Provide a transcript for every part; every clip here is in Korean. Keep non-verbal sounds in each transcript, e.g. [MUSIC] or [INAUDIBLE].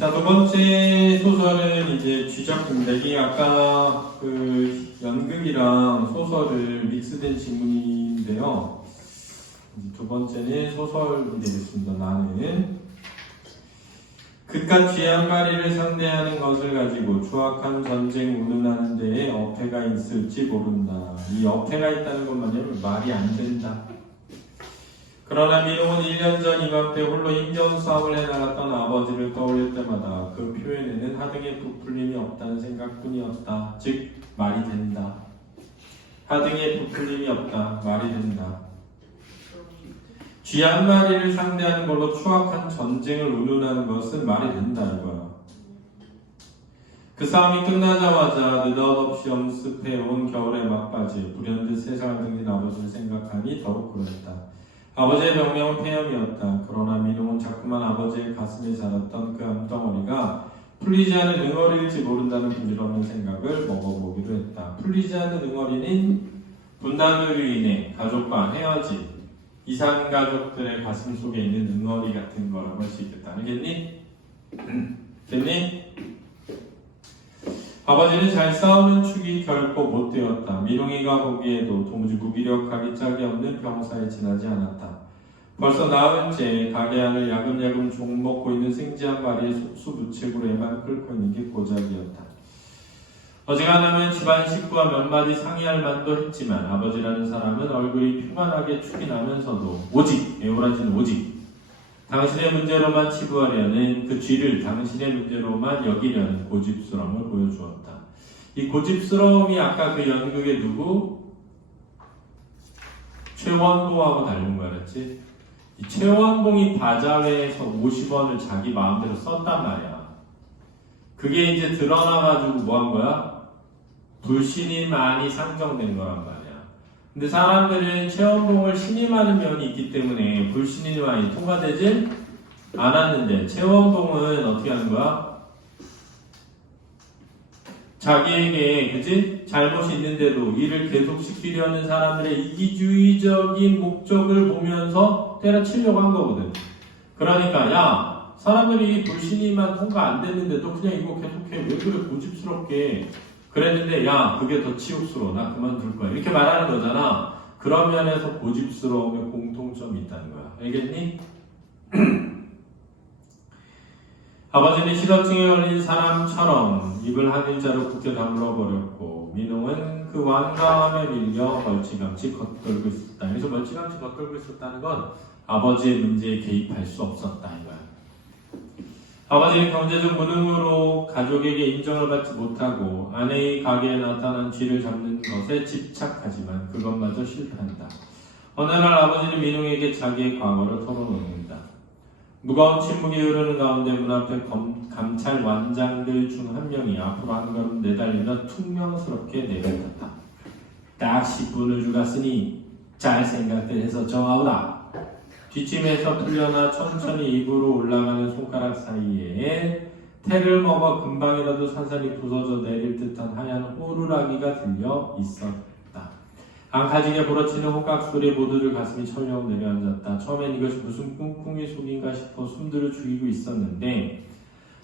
자, 두 번째 소설은 이제 쥐작품인데, 이게 아까 그 연극이랑 소설을 믹스된 지문인데요. 이제 두 번째는 소설이 되겠습니다. 나는. 그깟 쥐 한 마리를 상대하는 것을 가지고 추악한 전쟁 운운하는 데에 어폐가 있을지 모른다. 이 어폐가 있다는 건 뭐냐면 말이 안 된다. 그러나 민홍은 1년 전 이맘때 홀로 싸움을 해나갔던 아버지를 떠올릴 때마다 그 표현에는 하등의 부풀림이 없다는 생각뿐이었다. 즉 말이 된다. 하등의 부풀림이 없다. 말이 된다. 쥐 한 마리를 상대하는 걸로 추악한 전쟁을 운운하는 것은 말이 된다 이거야. 그 싸움이 끝나자마자 느닷없이 엄습해온 겨울의 막바지 불현듯 세상을 등진 아버지를 생각하니 더욱 그랬다. 아버지의 병명은 폐렴이었다. 그러나 민홍은 자꾸만 아버지의 가슴에 자랐던 그 암덩어리가 풀리지 않은 응어리일지 모른다는 부질없는 생각을 먹어보기로 했다. 풀리지 않는 응어리는 분단으로 인해 가족과 헤어진 이산 가족들의 가슴 속에 있는 응어리 같은 거라고 할 수 있겠다. 알겠니? [CLEARS THROAT] 됐니? 아버지는 잘 싸우는 축이 결코 못 되었다. 미롱이가 보기에도 도무지 무기력하기 짝이 없는 병사에 지나지 않았다. 벌써 나흘째 가게 안을 야금야금 종 먹고 있는 생지 한 마리의 속수무책으로 애만 끓고 있는 게 고작이었다. 어지간하면 집안 식구와 몇 마디 상의할 만도 했지만 아버지라는 사람은 얼굴이 표만하게 축이 나면서도 오직 에오라진 오직 당신의 문제로만 치부하려는 그 쥐를 당신의 문제로만 여기려는 고집스러움을 보여주었다. 이 고집스러움이 아까 그 연극의 누구? 최원봉하고 닮은 거 알았지? 이 최원봉이 바자회에서 50원을 자기 마음대로 썼단 말이야. 그게 이제 드러나가지고 뭐 한 거야? 불신이 많이 상정된 거란 말이야. 근데 사람들은 최원봉을 신임하는 면이 있기 때문에 불신이 많이 통과되질 않았는데 최원봉은 어떻게 하는 거야? 자기에게 그지 잘못이 있는데도 이를 계속 시키려는 사람들의 이기주의적인 목적을 보면서 때려치려고 한 거거든. 그러니까 야 사람들이 불신이만 통과 안 됐는데도 그냥 이거 계속해 왜 그래 고집스럽게 그랬는데 야 그게 더 치욕스러워 나? 그만둘 거야. 이렇게 말하는 거잖아. 그런 면에서 고집스러움의 공통점이 있다는 거야. 알겠니? [CLEARS THROAT] 아버지는 시덥증에 걸린 사람처럼 입을 한 일자로 굳게 다물어 버렸고 민홍은 그 완강함에 밀려 멀찌감치 겉돌고 있었다. 그래서 멀찌감치 겉돌고 있었다는 건 아버지의 문제에 개입할 수 없었다 이거야 아버지는 경제적 무능으로 가족에게 인정을 받지 못하고 아내의 가게에 나타난 쥐를 잡는 것에 집착하지만 그것마저 실패한다. 어느 날 아버지는 민웅에게 자기의 과거를 털어놓는다. 무거운 침묵이 흐르는 가운데 문 앞에 검, 감찰 완장들 중 한 명이 앞으로 한 걸음 내달리며 퉁명스럽게 내뱉었다. 딱 10분을 주갔으니 잘 생각들 해서 정하오라. 뒷짐에서 풀려나 천천히 입으로 올라가는 손가락 사이에 테를 먹어 금방이라도 산산이 부서져 내릴 듯한 하얀 호루라기가 들려 있었다. 앙카지게 부러치는 호각 소리에 모두들 가슴이 철렁 내려앉았다. 처음엔 이것이 무슨 꿍꿍이 소리인가 싶어 숨들을 죽이고 있었는데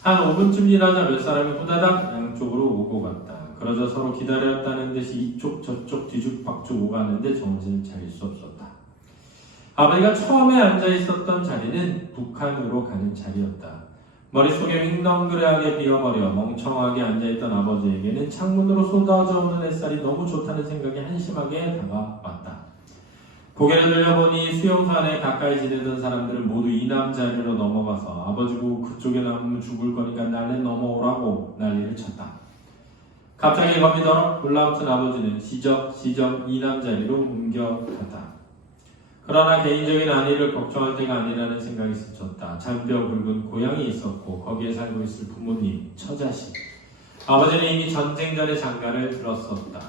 한 5분쯤 지나자 몇 사람이 후다닥 양쪽으로 오고 갔다. 그러자 서로 기다렸다는 듯이 이쪽 저쪽 뒤죽박죽 오가는데 정신을 차릴 수 없었다. 아버지가 처음에 앉아 있었던 자리는 북한으로 가는 자리였다. 머릿속에 윙덩그레하게 비어버려 멍청하게 앉아있던 아버지에게는 창문으로 쏟아져 오는 햇살이 너무 좋다는 생각이 한심하게 다가왔다. 고개를 들려보니 안에 가까이 지내던 사람들은 모두 이남 자리로 넘어가서 아버지고 그쪽에 남으면 죽을 거니까 날래 넘어오라고 난리를 쳤다. 갑자기 겁이 더 올라붙은 아버지는 시적 시적 이남 자리로 옮겨갔다. 그러나 개인적인 안위를 걱정할 때가 아니라는 생각이 스쳤다. 잔뼈 굵은 고향이 있었고 거기에 살고 있을 부모님, 처자식. 아버지는 이미 전쟁 전의 장가를 들었었다.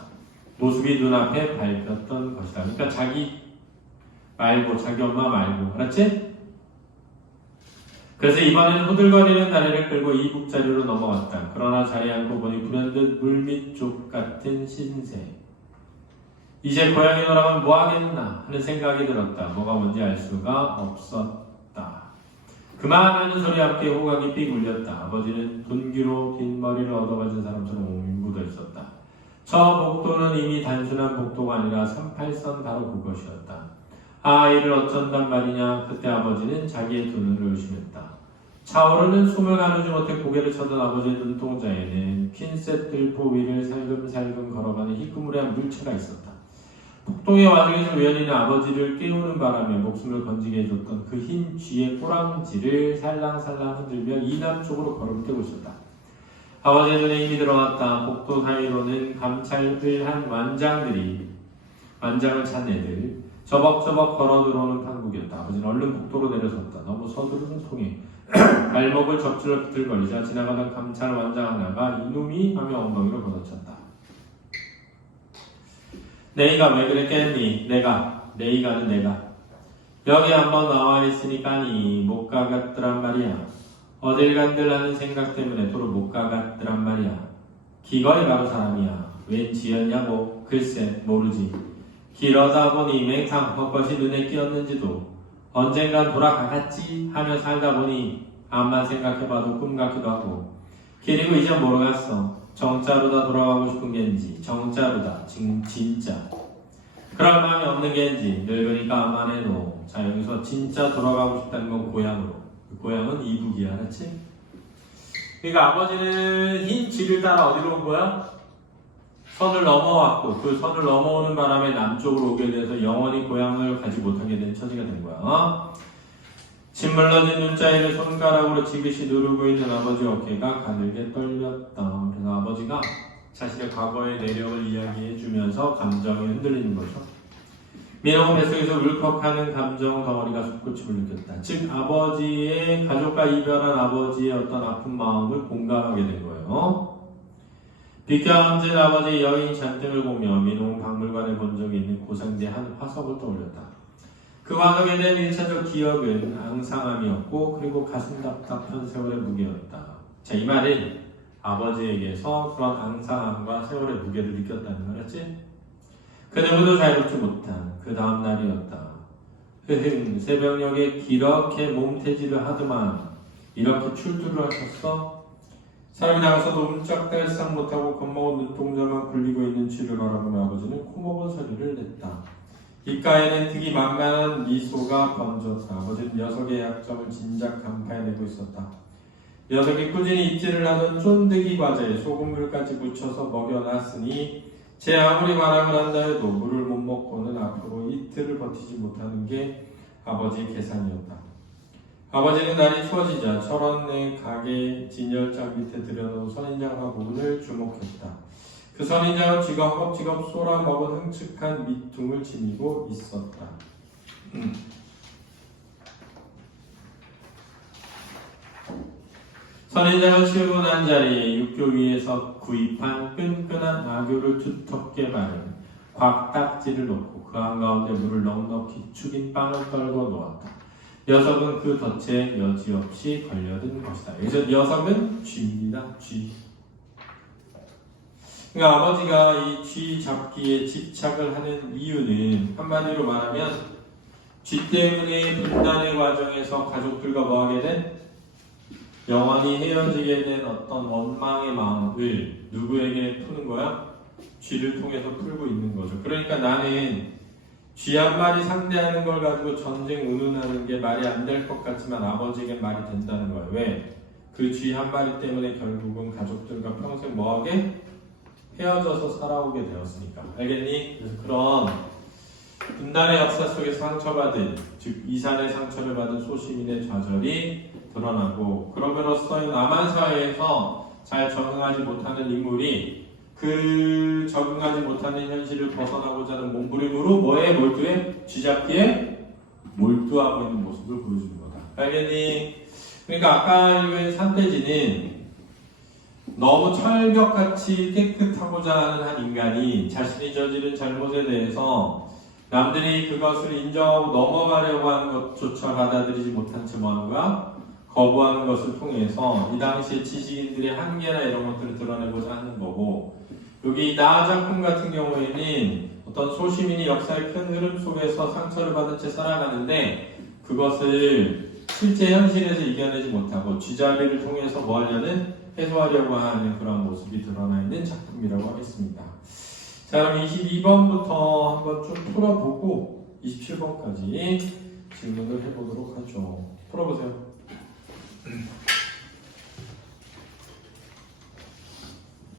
모습이 눈앞에 밟혔던 것이다. 그러니까 자기 말고 자기 엄마 말고 알았지? 그래서 이번에는 후들거리는 다리를 끌고 이북 자리로 넘어갔다. 그러나 자리에 앉고 보니 불현듯 물밑족 같은 신세. 이제 고향에 돌아가면 뭐 하겠나 하는 생각이 들었다. 뭐가 뭔지 알 수가 없었다. 그만 하는 소리 함께 호각이 삑 울렸다. 아버지는 돈기로 뒷머리를 얻어가진 사람처럼 묻어 있었다. 저 복도는 이미 단순한 복도가 아니라 38선 바로 그것이었다. 아, 이를 어쩐단 말이냐. 그때 아버지는 자기의 두 눈을 의심했다. 차오르는 숨을 가누지 못해 고개를 쳐든 아버지의 눈동자에는 핀셋 들보 위를 살금살금 걸어가는 희끄무레한 물체가 있었다. 폭동의 와중에서 우연히는 아버지를 깨우는 바람에 목숨을 건지게 해줬던 그 흰 쥐의 꼬랑지를 살랑살랑 흔들며 이남 쪽으로 걸음을 떼고 있었다. 아버지의 눈에 힘이 들어왔다. 복도 사이로는 감찰을 한 완장들이 완장을 찬 애들 저벅저벅 걸어 들어오는 판국이었다. 아버지는 얼른 복도로 내려섰다. 너무 서두르는 통에 [CLEARS THROAT] 발목을 접질러 비틀거리자 지나가던 감찰 완장 하나가 이놈이 하며 엉덩이를 걷어찼다. 네이가 왜 그랬겠니? 내가 네이가는 내가 여기 한번 나와 있으니까니 못 가갔더란 말이야. 어딜 간들 하는 생각 때문에 도로 못 가갔더란 말이야. 기거리 바로 사람이야. 웬 지였냐고? 글쎄 모르지. 길어다 보니 맹탕 헛것이 눈에 띄었는지도 언젠간 돌아가겠지 하며 살다 보니 암만 생각해봐도 꿈 같기도 하고 그리고 이제 모르겠어. 정자로다 돌아가고 싶은 겐지 정자로다 진, 진짜 그럴 마음이 없는 겐지 늙으니까 암만 해도 자 여기서 진짜 돌아가고 싶다는 건 고향으로 그 고향은 이북이야 알았지? 그러니까 아버지는 흰 쥐를 따라 어디로 온 거야? 선을 넘어왔고 그 선을 넘어오는 바람에 남쪽으로 오게 돼서 영원히 고향을 가지 못하게 된 처지가 된 거야 어? 짓물러진 눈자위를 손가락으로 지그시 누르고 있는 아버지 어깨가 가늘게 떨렸다. 그래서 아버지가 자신의 과거의 내력을 이야기해 주면서 감정이 흔들리는 거죠. 민호는 뱃속에서 울컥하는 감정 덩어리가 솟구침을 느꼈다. 즉 아버지의 가족과 이별한 아버지의 어떤 아픈 마음을 공감하게 된 거예요. 비켜앉은 아버지의 여인 잔등을 보며 민호는 박물관에 본 적이 있는 고상대 한 화석을 떠올렸다. 그 화석에 대한 일차적 기억은 앙상함이었고 그리고 가슴 답답한 세월의 무게였다. 자, 이 말은 아버지에게서 그런 앙상함과 세월의 무게를 느꼈다는 거였지? 그 누구도 자유롭지 못한 그 다음 날이었다. 흐흥 새벽녘에 그렇게 몸태지를 하더만 이렇게 출두를 하셨어? 사람이 나가서도 움짝달싹 못하고 겁먹은 눈동자만 굴리고 있는 쥐를 바라보며 아버지는 코먹은 소리를 냈다. 귓가에는 특이 만만한 미소가 번졌다. 아버지는 녀석의 약점을 진작 간파해내고 있었다. 녀석이 꾸준히 입질을 하던 쫀득이 과자에 소금물까지 묻혀서 먹여놨으니 제 아무리 바람을 한다 해도 물을 못 먹고는 앞으로 이틀을 버티지 못하는 게 아버지의 계산이었다. 아버지는 날이 추워지자 철원 내 가게 진열장 밑에 들여놓은 선인장 화분을 주목했다. 그 선인장은 쥐가 허겁지겁 쏘라먹은 흠측한 밑둥을 지니고 있었다. 음. 선인장은 씌우고 난 자리에 육교 위에서 구입한 끈끈한 아교를 두텁게 바른 곽딱지를 놓고 그 한가운데 물을 넉넉히 축인 빵을 떨고 놓았다. 녀석은 그 덫에 여지없이 걸려든 것이다. 여기서 녀석은 쥐입니다. 쥐. 그러니까 아버지가 이 쥐 잡기에 집착을 하는 이유는 한마디로 말하면 쥐 때문에 분단의 과정에서 가족들과 뭐하게 된 영원히 헤어지게 된 어떤 원망의 마음을 누구에게 푸는 거야? 쥐를 통해서 풀고 있는 거죠. 그러니까 나는 쥐 한 마리 상대하는 걸 가지고 전쟁 운운하는 게 말이 안 될 것 같지만 아버지에게 말이 된다는 거야. 왜? 그 쥐 한 마리 때문에 결국은 가족들과 평생 뭐하게? 헤어져서 살아오게 되었으니까. 알겠니? 그래서 그런 분단의 역사 속에 상처받은, 즉 이산의 상처를 받은 소시민의 좌절이 드러나고 그럼으로써 남한 사회에서 잘 적응하지 못하는 인물이 그 적응하지 못하는 현실을 벗어나고자 하는 몸부림으로 뭐에 몰두해? 쥐잡기에 몰두하고 있는 모습을 보여주는 거다. 알겠니? 그러니까 아까 읽은 산돼지는 너무 철벽같이 깨끗하고자 하는 한 인간이 자신이 저지른 잘못에 대해서 남들이 그것을 인정하고 넘어가려고 하는 것조차 받아들이지 못한 거야? 거부하는 것을 통해서 이 당시의 지식인들의 한계나 이런 것들을 드러내고자 하는 거고 여기 나 작품 같은 경우에는 어떤 소시민이 역사의 큰 흐름 속에서 상처를 받은 채 살아가는데 그것을 실제 현실에서 이겨내지 못하고 쥐잡이를 통해서 뭐 하려는 해소하려고 하는 그런 모습이 드러나 있는 작품이라고 하겠습니다. 자 그럼 22번부터 한번 좀 풀어보고 27번까지 질문을 해보도록 하죠. 풀어보세요. 음.